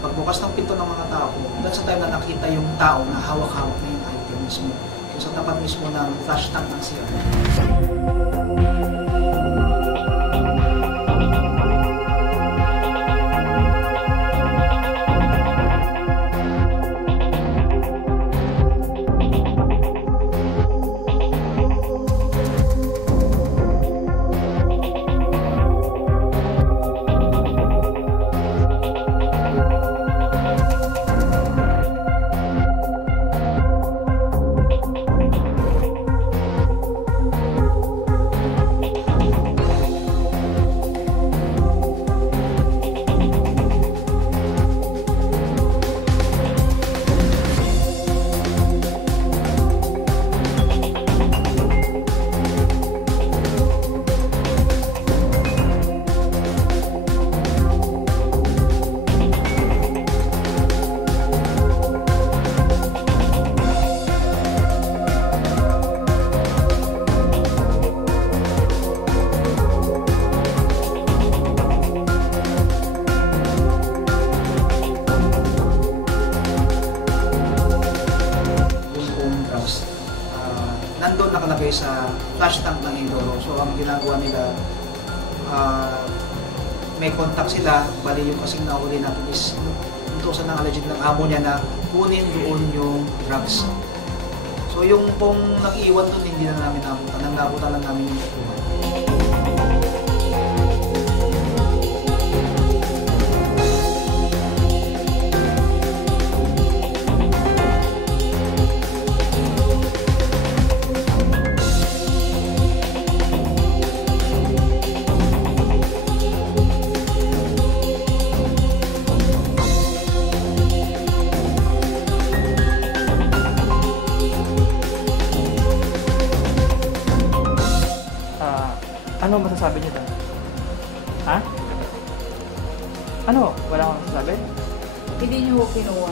pagbukas ng pinto ng mga tao, doon sa time na nakita yung tao na hawak-hawak na yung item mismo. So sa tapat mismo ng flash tank ng CR. Nandun nakalagay sa flash tank ng Indoro. So ang ginagawa nila, may contact sila, bali yung kasing nahuli natin is utusan ng alleged ng amo niya na kunin doon yung drugs. So yung pong nag-iwan doon, hindi na namin nabutan. Nang nabutan lang namin yung ikuhan. Ano masasabi niyo doon? Ha? Ano? Wala kang masasabi? Hindi niyo kinuha.